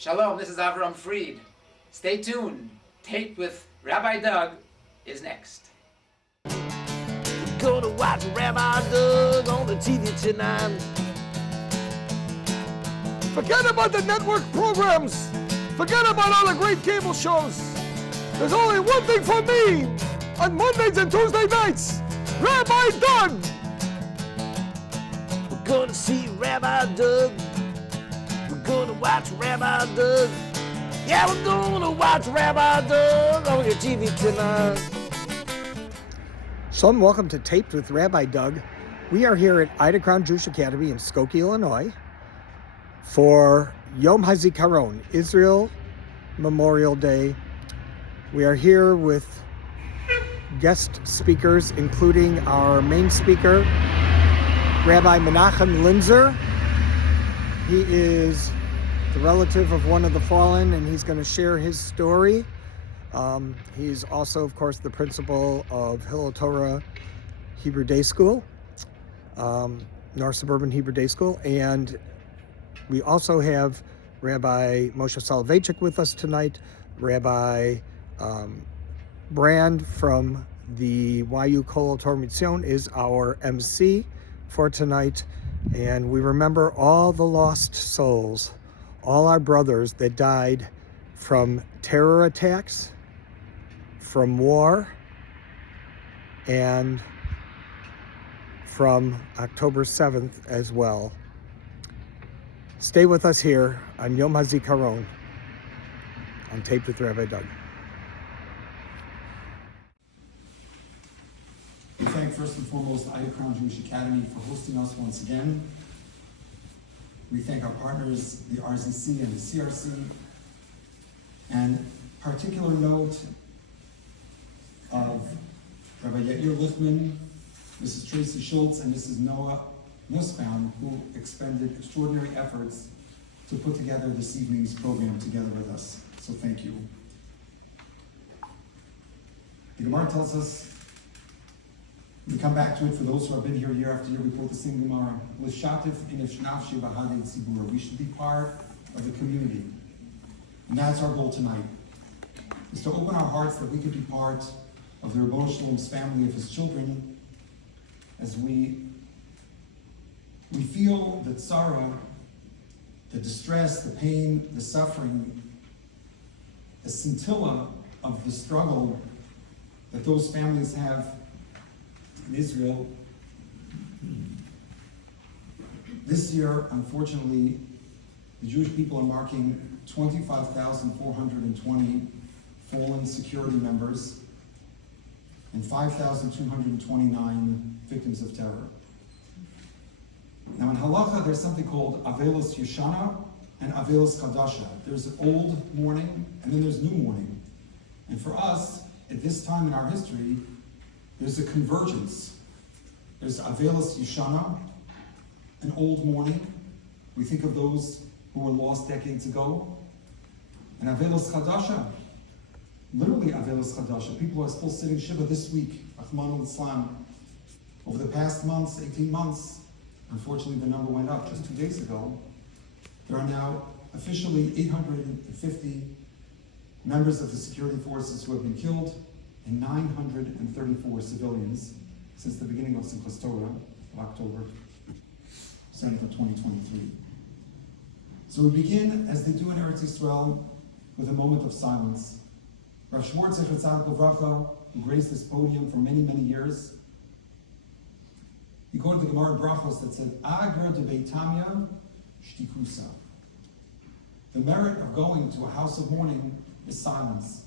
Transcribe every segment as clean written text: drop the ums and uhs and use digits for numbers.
Shalom, this is Avram Fried. Stay tuned. Taped with Rabbi Doug is next. Gonna watch Rabbi Doug on the TV tonight. Forget about the network programs. Forget about all the great cable shows. There's only one thing for me on Mondays and Tuesday nights. Rabbi Doug. We're gonna see Rabbi Doug. We're gonna watch Rabbi Doug. Yeah, we're gonna watch Rabbi Doug on your TV tonight. Shalom, welcome to Taped with Rabbi Doug. We are here at Ida Crown Jewish Academy in Skokie, Illinois for Yom Hazikaron, Israel Memorial Day. We are here with guest speakers, including our main speaker, Rabbi Menachem Linzer. He is the relative of one of the fallen, and he's going to share his story. He's also, of course, the principal of Kollel Torah Hebrew Day School, North Suburban Hebrew Day School. And we also have Rabbi Moshe Soloveitchik with us tonight, Rabbi Brand from the YU Kollel Torah Mitzion is our MC for tonight. And we remember all the lost souls, all our brothers that died from terror attacks, from war, and from October 7th as well. Stay with us here on Yom HaZikaron on Taped with Rabbi Doug. We thank first and foremost Ida Crown Jewish Academy for hosting us once again. We thank our partners, the RZC and the CRC, and particular note of Rabbi Yair Lichtman, Mrs. Tracy Schultz, and Mrs. Noah Nussbaum, who expended extraordinary efforts to put together this evening's program together with us. So thank you. The Gemara tells us, we come back to it for those who have been here year after year, we quote the same Gemara, L'shatif in nafshi v'hadei tzibur. We should be part of the community. And that's our goal tonight, is to open our hearts that we could be part of the Rebbeinu Shalom's family of his children, as we feel the sorrow, the distress, the pain, the suffering, a scintilla of the struggle that those families have in Israel. This year, unfortunately, the Jewish people are marking 25,420 fallen security members and 5,229 victims of terror. Now in Halacha, there's something called Avelos Yeshana and Avelos Chadasha. There's an old mourning and then there's new mourning. And for us, at this time in our history, there's a convergence. There's Avelos Yeshana, an old mourning. We think of those who were lost decades ago. And Avelos Chadasha, literally Avelos Chadasha. People are still sitting Shiva this week, Rahman al-Islam. Over the past months, 18 months, unfortunately the number went up just 2 days ago. There are now officially 850 members of the security forces who have been killed and 934 civilians since the beginning of Simchas Torah of October 7th of 2023. So we begin, as they do in Eretz Yisrael, with a moment of silence. Rav Schwartz, Zecher Tzaddik Livracha, who graced this podium for many, many years, he quoted the Gemara in Brachos that said, Agra de Beitamya Shtikusa. The merit of going to a house of mourning is silence.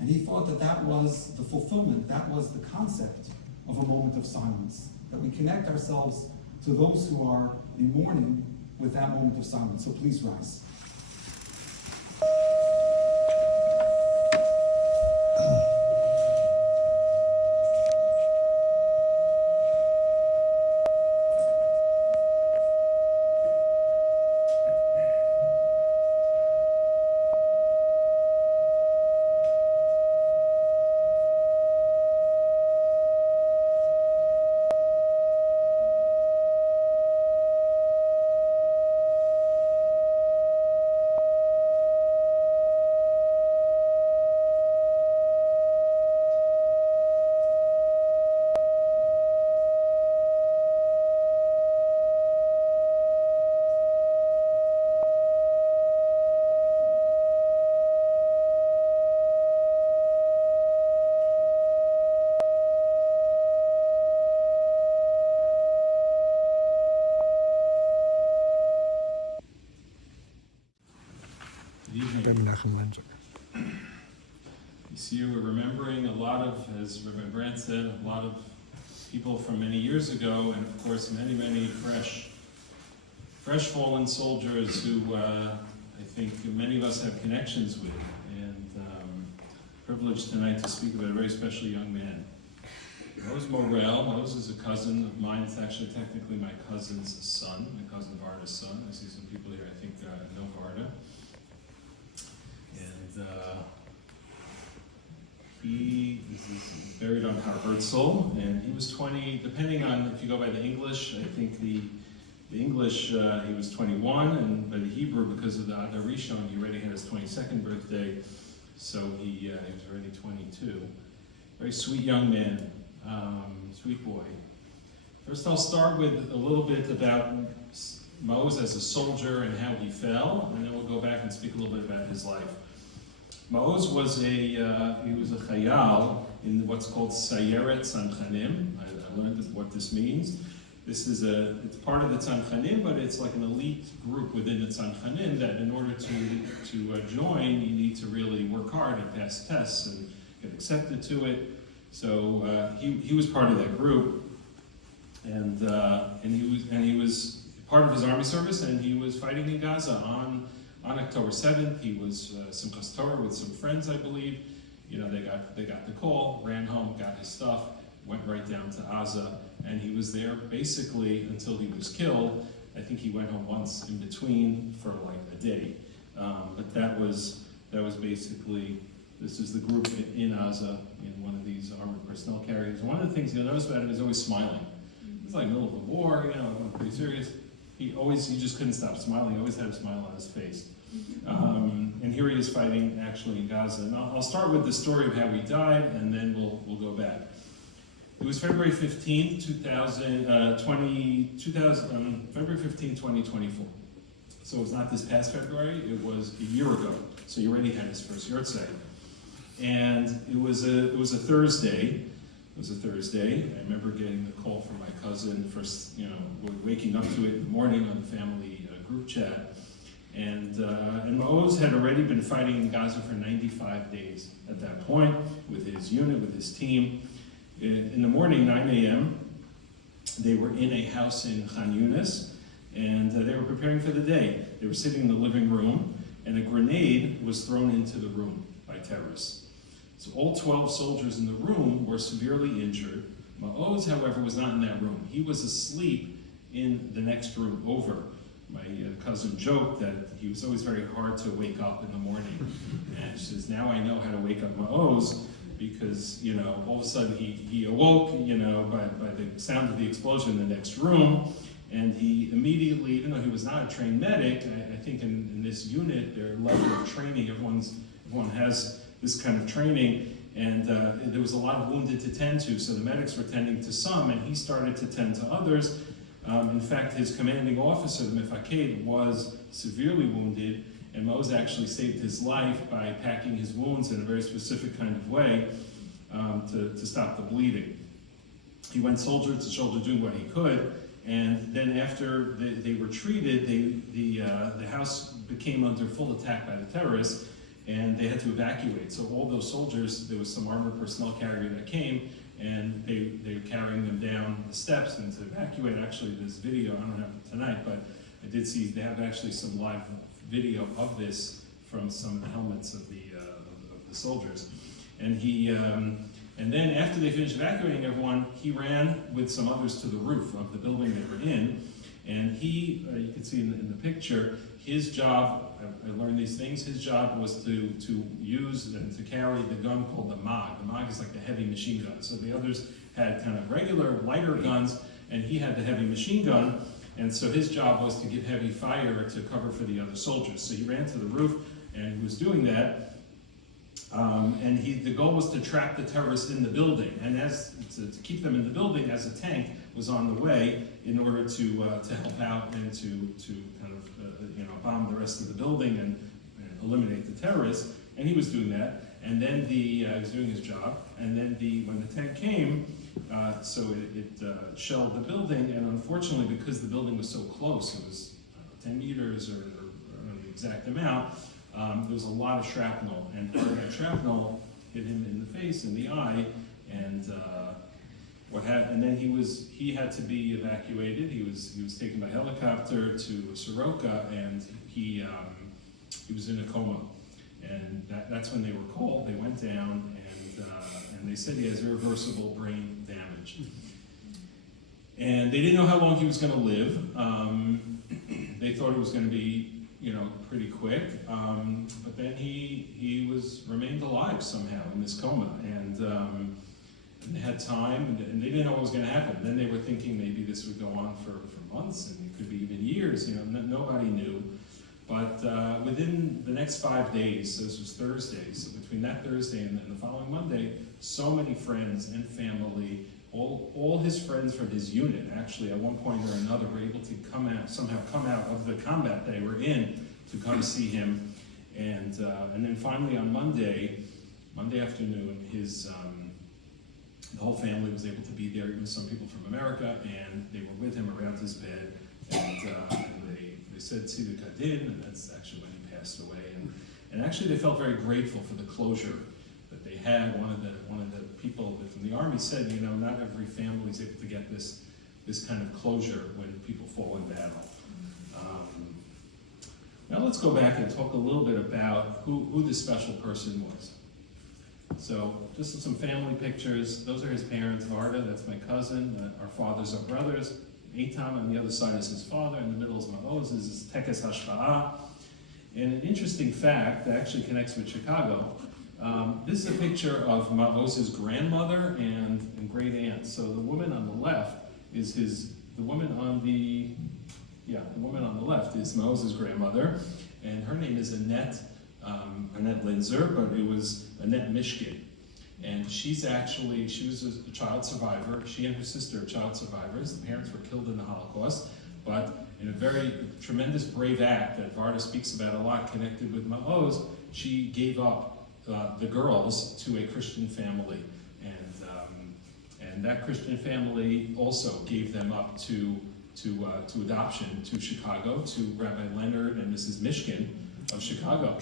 And he thought that that was the fulfillment, that was the concept of a moment of silence, that we connect ourselves to those who are in mourning with that moment of silence. So please rise. Rabbi Menachem Lenzer. This year we're remembering a lot of, as Rabbi Brandt said, a lot of people from many years ago, and of course many, many fresh fallen soldiers who I think many of us have connections with, and privileged tonight to speak about a very special young man. Mose Morel. Mose is a cousin of mine. It's actually technically my cousin's son, my cousin Varda's son. I see some people here I think know Varda. And he is buried on Har Herzl, and he was 20, depending on if you go by the English, I think the English, he was 21, and by the Hebrew, because of the Adar Rishon, he already had his 22nd birthday, so he was already 22. Very sweet young man, sweet boy. First I'll start with a little bit about Mose as a soldier and how he fell, and then we'll go back and speak a little bit about his life. Mose was he was a chayal in what's called Sayeret Tzanchanim. I learned what this means. It's part of the Tzanchanim, but it's like an elite group within the Tzanchanim that in order to join, you need to really work hard and pass tests and get accepted to it. So he was part of that group, and he was part of his army service, and he was fighting in Gaza on October 7th. He was Simchas Torah with some friends, I believe. You know, they got the call, ran home, got his stuff, went right down to Gaza, and he was there basically until he was killed. I think he went home once in between for like a day, but that was basically. This is the group in Gaza, in one of these armored personnel carriers. One of the things you'll notice about him is always smiling. It's like middle of a war, you know, pretty serious. He just couldn't stop smiling. He always had a smile on his face. And here he is fighting actually in Gaza. And I'll start with the story of how he died, and then we'll go back. It was February 15, 2024. So it was not this past February, it was a year ago. So he already had his first yahrzeit. And it was a Thursday. It was a Thursday. I remember getting the call from my cousin, first, you know, waking up to it in the morning on the family group chat. And Mose had already been fighting in Gaza for 95 days at that point with his unit, with his team. In the morning, 9 a.m., they were in a house in Khan Yunis, and they were preparing for the day. They were sitting in the living room, and a grenade was thrown into the room by terrorists. So all 12 soldiers in the room were severely injured. Ma'oz, however, was not in that room. He was asleep in the next room over. My cousin joked that he was always very hard to wake up in the morning. And she says, now I know how to wake up Ma'oz, because, you know, all of a sudden he awoke, you know, by the sound of the explosion in the next room. And he immediately, even though he was not a trained medic, I think in this unit, their level of training, everyone has this kind of training, and there was a lot of wounded to tend to, so the medics were tending to some, and he started to tend to others. In fact, his commanding officer, the Mifaked, was severely wounded, and Mose actually saved his life by packing his wounds in a very specific kind of way to stop the bleeding. He went soldier to shoulder doing what he could, and then after they retreated, the house became under full attack by the terrorists, and they had to evacuate. So all those soldiers, there was some armored personnel carrier that came, and they were carrying them down the steps and to evacuate. Actually, this video, I don't have it tonight, but I did see they have actually some live video of this from some of the helmets of the soldiers. And and then after they finished evacuating everyone, he ran with some others to the roof of the building they were in. And he, you can see in the picture, his job, I learned these things, his job was to use and to carry the gun called the mag. The mag is like the heavy machine gun. So the others had kind of regular, lighter guns, and he had the heavy machine gun. And so his job was to give heavy fire to cover for the other soldiers. So he ran to the roof, and he was doing that. And the goal was to trap the terrorists in the building, and to keep them in the building as a tank was on the way in order to help out and to kind of bomb the rest of the building and eliminate the terrorists. And he was doing that. And then he was doing his job. And then when the tank came, so it shelled the building. And unfortunately, because the building was so close, it was 10 meters or I don't know the exact amount. there was a lot of shrapnel, and part of that shrapnel hit him in the face, in the eye, and and then he had to be evacuated. He was taken by helicopter to Soroka, and he was in a coma. And that's when they were called. They went down, and they said he has irreversible brain damage. And they didn't know how long he was going to live. They thought it was going to be, pretty quick. But then he remained alive somehow in this coma, and they had time, and they didn't know what was going to happen. Then they were thinking maybe this would go on for months, and it could be even years. Nobody knew. But within the next 5 days, so this was Thursday, so between that Thursday and the following Monday, so many friends and family, all his friends from his unit, actually, at one point or another, were able to somehow come out of the combat they were in to come see him. And then finally on Monday afternoon, the whole family was able to be there, even some people from America, and they were with him around his bed, and they said Tziduk Adin, and that's actually when he passed away. And actually they felt very grateful for the closure that they had. One of the people from the army said, not every family is able to get this kind of closure when people fall in battle. Now let's go back and talk a little bit about who this special person was. So just some family pictures. Those are his parents. Varda, that's my cousin. Our fathers are brothers. Eitan on the other side is his father. In the middle is Maoz. This is Tekes Hashpa'ah. And an interesting fact that actually connects with Chicago. This is a picture of Maoz's grandmother and great aunt. So the woman on the left is the woman on the left is Maoz's grandmother, and her name is Annette Linzer, but it was Annette Mishkin. And she was a child survivor. She and her sister are child survivors. The parents were killed in the Holocaust, but in a very tremendous brave act that Varda speaks about a lot connected with Maoz, she gave up the girls to a Christian family. And that Christian family also gave them up to adoption to Chicago, to Rabbi Leonard and Mrs. Mishkin of Chicago.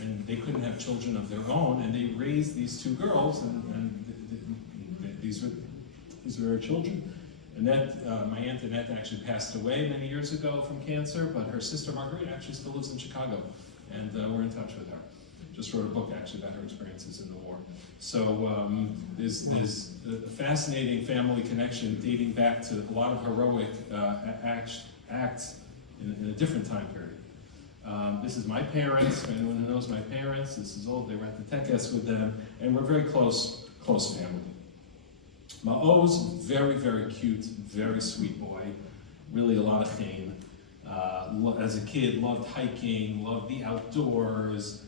And they couldn't have children of their own, and they raised these two girls, and these were her children. Annette, my Aunt Annette actually passed away many years ago from cancer, but her sister Marguerite actually still lives in Chicago, and we're in touch with her. Just wrote a book actually about her experiences in the war. So there's a fascinating family connection dating back to a lot of heroic acts in a different time period. This is my parents. For anyone who knows my parents, this is old. They were at the Tekes with them, and we're very close family. Maoz, very, very cute, very sweet boy, really a lot of fame. As a kid, loved hiking, loved the outdoors.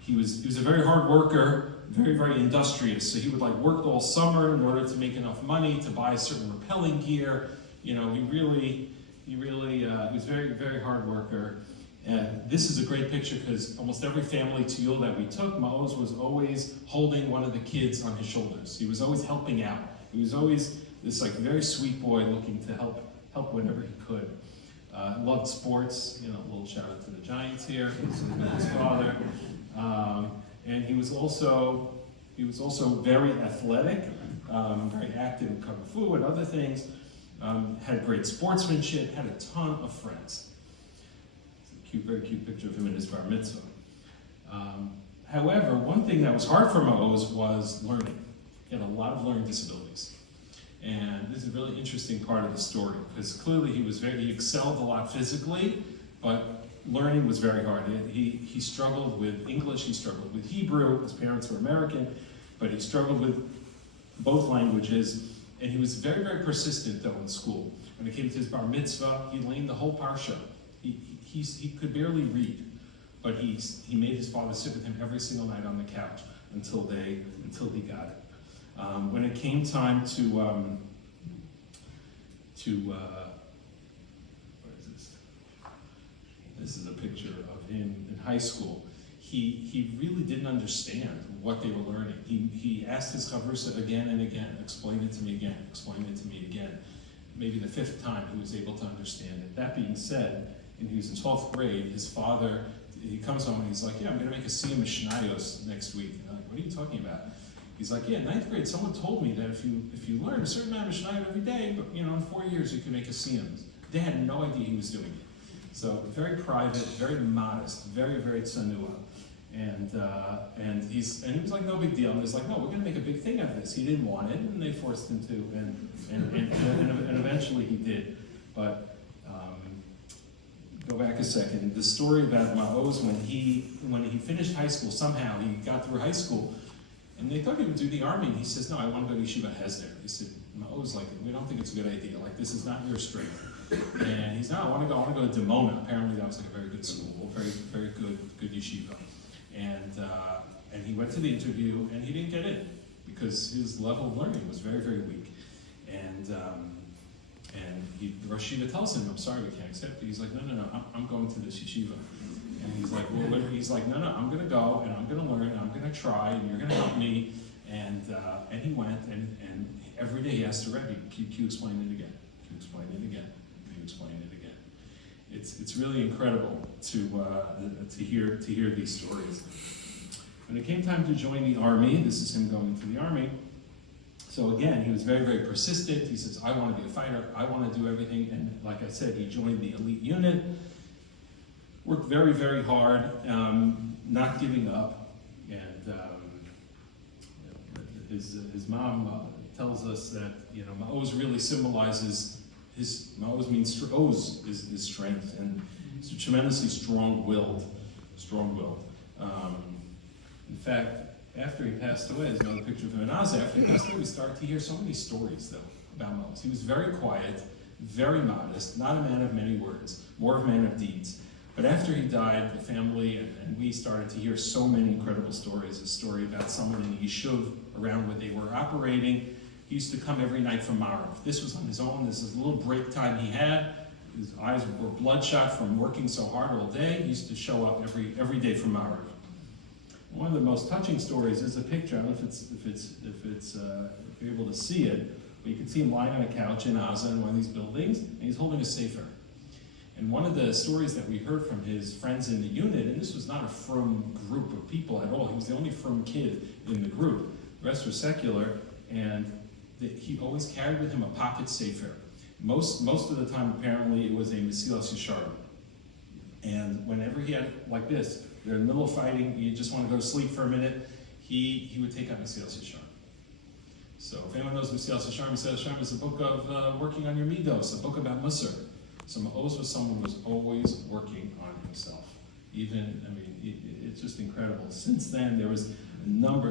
He was a very hard worker, very, very industrious. So he would work all summer in order to make enough money to buy certain rappelling gear. He was very, very hard worker. And this is a great picture because almost every family tiyul that we took, Maoz was always holding one of the kids on his shoulders. He was always helping out. He was always this very sweet boy looking to help whenever he could. Loved sports. A little shout out to the Giants here. His father, and he was also very athletic, very active in kung fu and other things. Had great sportsmanship. Had a ton of friends. It's a very cute picture of him in his bar mitzvah. However, one thing that was hard for Maoz was learning. He had a lot of learning disabilities. And this is a really interesting part of the story, because clearly he excelled a lot physically, but learning was very hard. He struggled with English, he struggled with Hebrew. His parents were American, but he struggled with both languages, and he was very, very persistent though in school. When it came to his bar mitzvah, he learned the whole parsha. He could barely read, but he made his father sit with him every single night on the couch until he got it. When it came time to where is this? This is a picture of him in high school. He really didn't understand what they were learning. He asked his chavrusa again and again, explain it to me again. Maybe the fifth time he was able to understand it. That being said, he was in 12th grade, his father, he comes home and he's like, yeah, I'm going to make a Siyum Mishnayos next week. And I'm like, what are you talking about? He's like, yeah, in 9th grade, someone told me that if you learn a certain amount of Mishnayos every day, but in 4 years you can make a Siyum. They had no idea he was doing it. So very private, very modest, very, very tsanua. And he was like, no big deal. And he's like, no, we're going to make a big thing out of this. He didn't want it, and they forced him to, and eventually he did. But go back a second. The story about Maoz, when he finished high school, somehow he got through high school, and they thought he would do the army. And he says, no, I want to go to Yeshiva Hesder. He said, Maoz, like, we don't think it's a good idea. Like, this is not your strength. And he's, no, I want to go to Dimona. Apparently that was like a very good school, very, very good yeshiva. And he went to the interview and he didn't get in because his level of learning was very, very weak. And the Rosh Yeshiva tells him, I'm sorry, we can't accept it. He's like, no, I'm going to this yeshiva. And he's like, well, he's like, no, I'm going to go and I'm going to learn and I'm going to try and you're going to help me. And he went and every day he asked the Rebbe, can you explain it again? Can you explain it again? Can you explain it again? It's really incredible to hear these stories. When it came time to join the army, this is him going to the army. So again, he was very, very persistent. He says, I want to be a fighter. I want to do everything. And like I said, he joined the elite unit, worked very, very hard, not giving up. And his mom tells us that, Maoz really symbolizes Maoz means Oz is strength, and he's tremendously strong-willed. In fact, after he passed away, there's another picture of him in Oz. After he passed away, we started to hear so many stories, though, about Maoz. He was very quiet, very modest, not a man of many words, more of a man of deeds. But after he died, the family and we started to hear so many incredible stories. A story about someone in the yeshuv around where they were operating. He used to come every night from Marav. This was on his own. This is a little break time he had. His eyes were bloodshot from working so hard all day. He used to show up every day from Marav. One of the most touching stories is a picture. I don't know if you're able to see it, but you can see him lying on a couch in Gaza in one of these buildings, and he's holding a sefer. And one of the stories that we heard from his friends in the unit, and this was not a frum group of people at all. He was the only frum kid in the group. The rest were secular, and he always carried with him a pocket sefer. Most of the time, apparently, it was a Mesilas Yesharim. And whenever he had, like this, they're in the middle of fighting, you just want to go to sleep for a minute, he would take out Mesilas Yesharim. So if anyone knows Mesilas Yesharim is a book of working on your midos, a book about Musar. So Maoz was someone who was always working on himself. It's just incredible. Since then, there was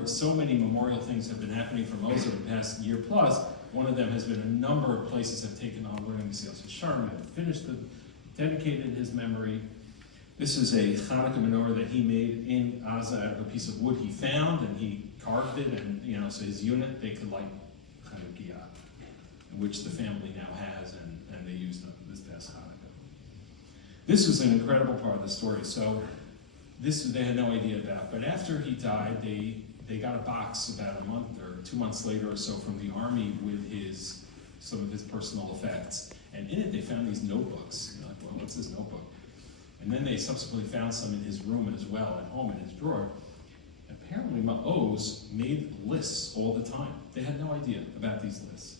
so many memorial things have been happening for Maoz over the past year plus. One of them has been a number of places have taken on learning Mesilas Yesharim, have finished dedicated his memory. This is a Hanukkah menorah that he made in Gaza out of a piece of wood he found, and he carved it, and so his unit, they could light Hanukkah, which the family now has, and they used this past Hanukkah. This was an incredible part of the story. So this they had no idea about, but after he died, they got a box about a month or 2 months later or so from the army with some of his personal effects, and in it they found these notebooks. You're like, well, what's this notebook? And then they subsequently found some in his room as well, at home in his drawer. Apparently Maoz made lists all the time. They had no idea about these lists.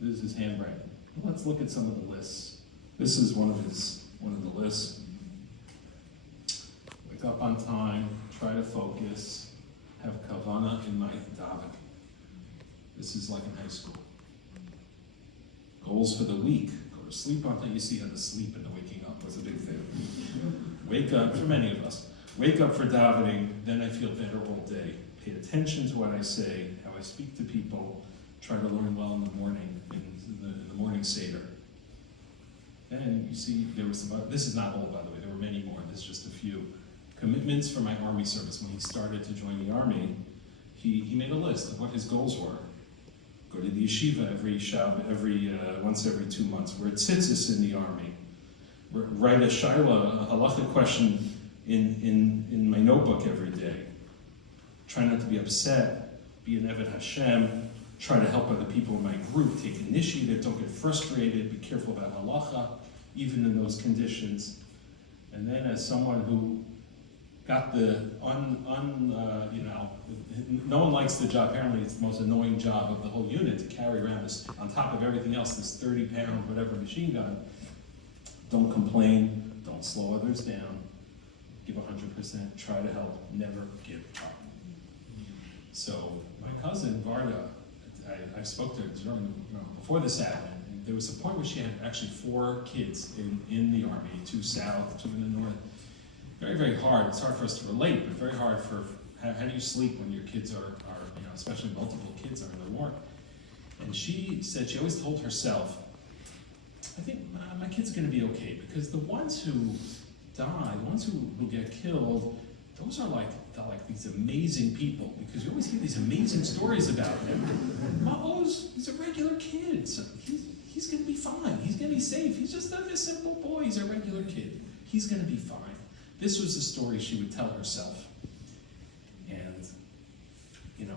This is his handwriting. Let's look at some of the lists. This is one of the lists. Wake up on time, try to focus, have kavana in my davening. This is like in high school. Goals for the week. Go to sleep on time. You see how the sleep and the waking up was a big thing. Wake up, for many of us. Wake up for davening, then I feel better all day. Pay attention to what I say, how I speak to people. Try to learn well in the morning, in the morning Seder. Then you see there was some, this is not all, by the way, there were many more, this is just a few. Commitments for my army service. When he started to join the army, he made a list of what his goals were. Go to the yeshiva once every 2 months. Wear tzitzis in the army. Write a shaila, a halachic question in my notebook every day. Try not to be upset. Be an Eved Hashem. Try to help other people in my group. Take initiative. Don't get frustrated. Be careful about halacha. even in those conditions. And then as someone who got the no one likes the job. Apparently it's the most annoying job of the whole unit, to carry around this, on top of everything else, this 30-pound whatever machine gun. Don't complain, don't slow others down, give 100%, try to help, never give up. So my cousin Varda, I spoke to her before this happened, and there was a point where she had actually 4 kids in the army, 2 south, 2 in the north. Very, very hard. It's hard for us to relate, but very hard for how do you sleep when your kids are especially multiple kids are in the war. And she said she always told herself, I think my kid's going to be okay, because the ones who die, the ones who get killed, those are like these amazing people, because you always hear these amazing stories about them. Ma'oz, he's a regular kid, so he's going to be fine. He's going to be safe. He's just a simple boy. He's a regular kid. He's going to be fine. This was the story she would tell herself. And,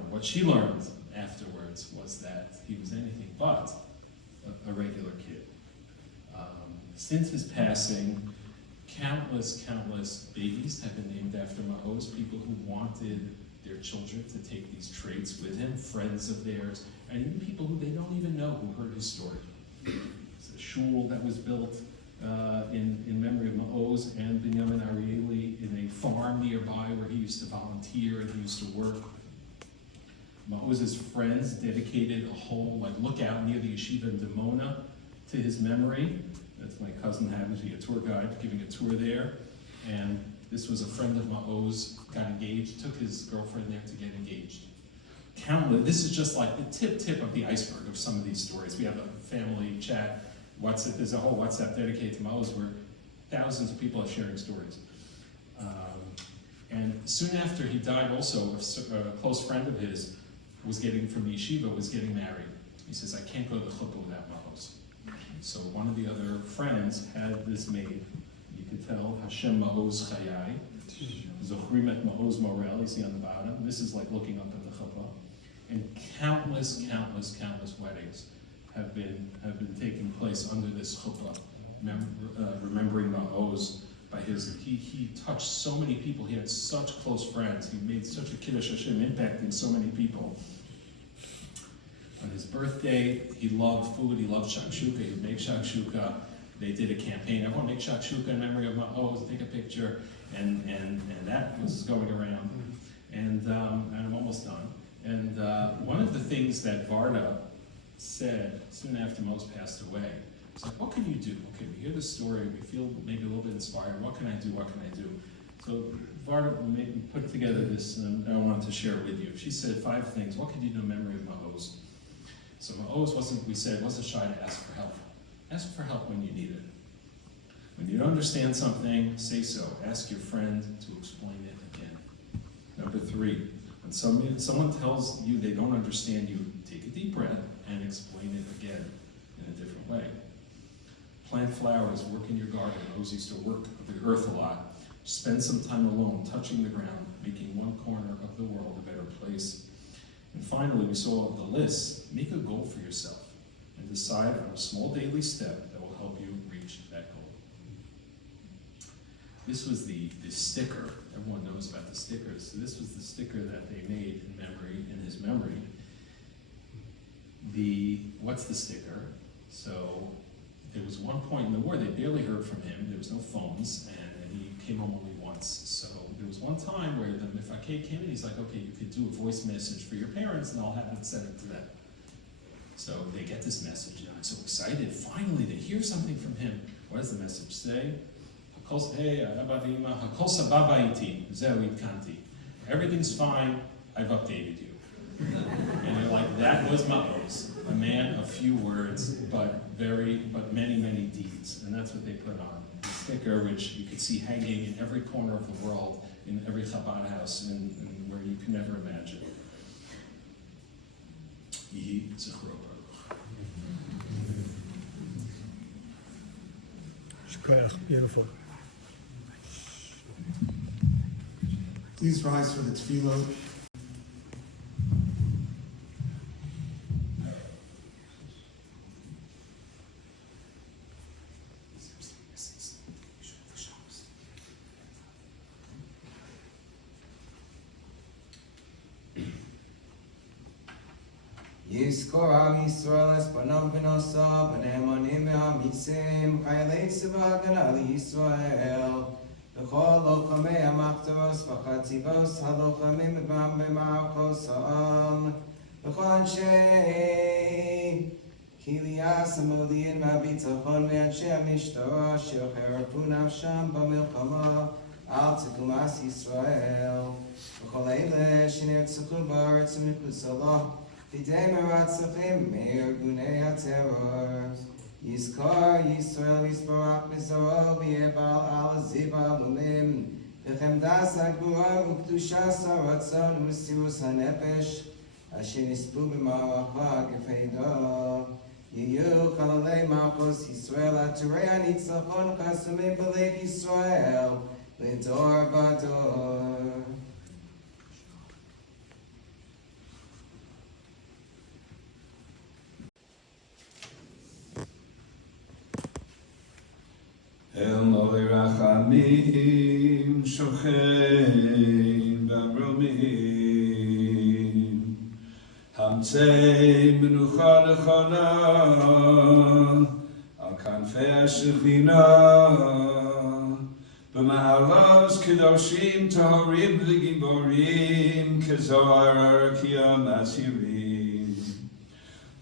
what she learned afterwards was that he was anything but a regular kid. Since his passing, countless babies have been named after Ma'oz, people who wanted their children to take these traits with him, friends of theirs, and even people who they don't even know who heard his story. It's a shul that was built in memory of Ma'oz and Binyamin Arieli in a farm nearby where he used to volunteer and he used to work. Ma'oz's friends dedicated a whole lookout near the yeshiva in Dimona to his memory. That's my cousin happened to be a tour guide giving a tour there. And this was a friend of Ma'oz, got engaged, took his girlfriend there to get engaged. Countless, this is just like the tip of the iceberg of some of these stories. We have a family chat, there's a whole WhatsApp dedicated to Ma'oz where thousands of people are sharing stories. And soon after he died also, a close friend of his was getting married. He says, I can't go to the chuppah without Ma'oz. So one of the other friends had this made. You could tell Hashem Ma'oz Chayai, Zochrim et Ma'oz Morel, you see on the bottom. This is like looking up at the chuppah. And countless weddings have been taking place under this chuppah, remembering Ma'oz by he touched so many people. He had such close friends. He made such a Kiddush Hashem, impacting so many people. On his birthday, he loved food. He loved shakshuka. He would make shakshuka. They did a campaign. Everyone make shakshuka in memory of Ma'oz. Take a picture, and that was going around. And I'm almost done. And one of the things that Varda said soon after Ma'oz passed away, it's like, what can you do? Okay, we hear the story, we feel maybe a little bit inspired. What can I do? So Varda put together this, and I wanted to share it with you. She said 5 things. What can you do in memory of Ma'oz? So Ma'oz wasn't shy to ask for help. Ask for help when you need it. When you don't understand something, say so. Ask your friend to explain it again. Number 3, when someone tells you they don't understand you, take a deep breath and explain it again in a different way. Plant flowers, work in your garden. Ma'oz used to work the earth a lot. Spend some time alone, touching the ground, making one corner of the world a better place. And finally, we saw the list. Make a goal for yourself and decide on a small daily step that will help you reach that goal. This was the sticker. Everyone knows about the stickers. So this was the sticker that they made in his memory. What's the sticker? So there was one point in the war, they barely heard from him. There was no phones, and he came home only once. So there was one time where the Mifakeh came in, he's like, okay, you could do a voice message for your parents, and I'll have it sent to them. So they get this message, and I'm so excited. Finally, they hear something from him. What does the message say? Hey, Abba v'Ima, hakol sababa iti, zeu idkanti. Everything's fine, I've updated you. And they're like, that was Ma'oz, a man of few words, but many deeds. And that's what they put on the sticker, which you could see hanging in every corner of the world, in every Chabad house, and where you can never imagine. Yehi Zichro Baruch. Beautiful. Please rise for the tefillah. יזכור עם ישראל את בניו ונעשה בנאמנים ואמיצים חיילי צבא הגנה לישראל וכל לוחמי המחתרות וחטיבות הלוחמים במערכות העם וכל אנשי קהיליית המודיעין והביטחון ואנשי המשטרה אשר חירפו נפשם במלחמה על תקומת ישראל וכל אלה שנרצחו בארץ ומחוצה לה בידי מרצחים מארגוני הטרור. יזכור ישראל יסברך בזרעו ויהיה בעל על זיו העלומים וחמדת הגבורה וקדושת הרצון ומסירות הנפש אשר נספו במערכה כפיידו. יהיו כללי מלכות ישראל עטורי הניצחון חסומים בלב ישראל לדור ודור. El Moli Rachamim Shochein B'Amromim Hamtzei Menucha Nechona Al Kanfei HaShechina B'Ma'alos Kedoshim Tahorim V'Giborim Kezohar Arkiyam Asirim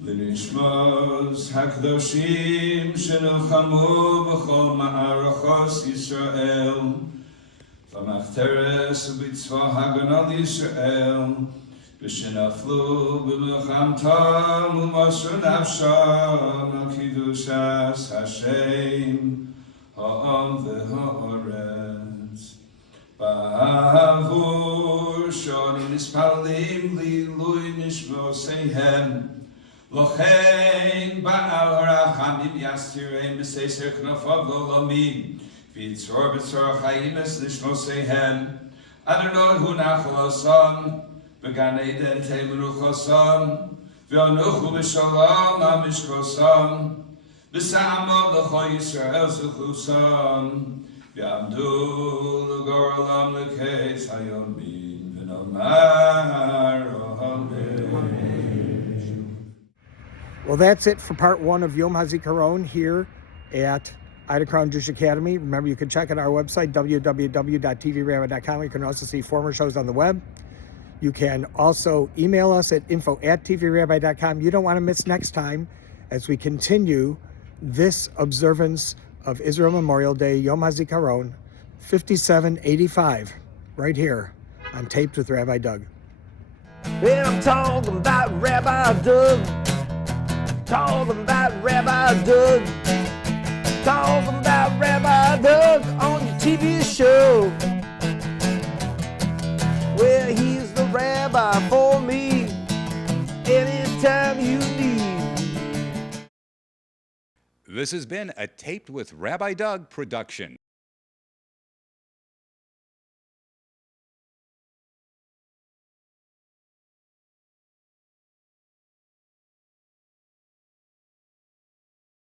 L'nishmos hakdoshim shenilchamu b'chol ma'arachos Yisrael v'machteres u'bitzvah hagana l'Yisrael v'shenaflu b'milchamtam u'mosru nafsham al kidushas Hashem ha'am v'ha'aretz ba'avur shonim nispalim li'ilui nishmoseihem Lochein ba'al harachamim yastirei m'seiser k'nofav l'olamim v'yitzor b'tzor chayim es nishmoseihem Adonai hu nachalosam v'gan eden te'menuchosam v'anuchu b'shalom ha'mishkosam v'sa'amod l'cho Yisrael zuchusam v'amdu l'gorolam l'keitz hayomim v'nomar amen. Well, that's it for part one of Yom HaZikaron here at Ida Crown Jewish Academy. Remember, you can check out our website, www.tvrabbi.com. You can also see former shows on the web. You can also email us at info@tvrabbi.com. You don't want to miss next time as we continue this observance of Israel Memorial Day, Yom HaZikaron, 5785, right here on Taped with Rabbi Doug. And I'm talking about Rabbi Doug. Talking about Rabbi Doug. Talking about Rabbi Doug on your TV show. Well, he's the rabbi for me anytime you need. This has been a Taped with Rabbi Doug production.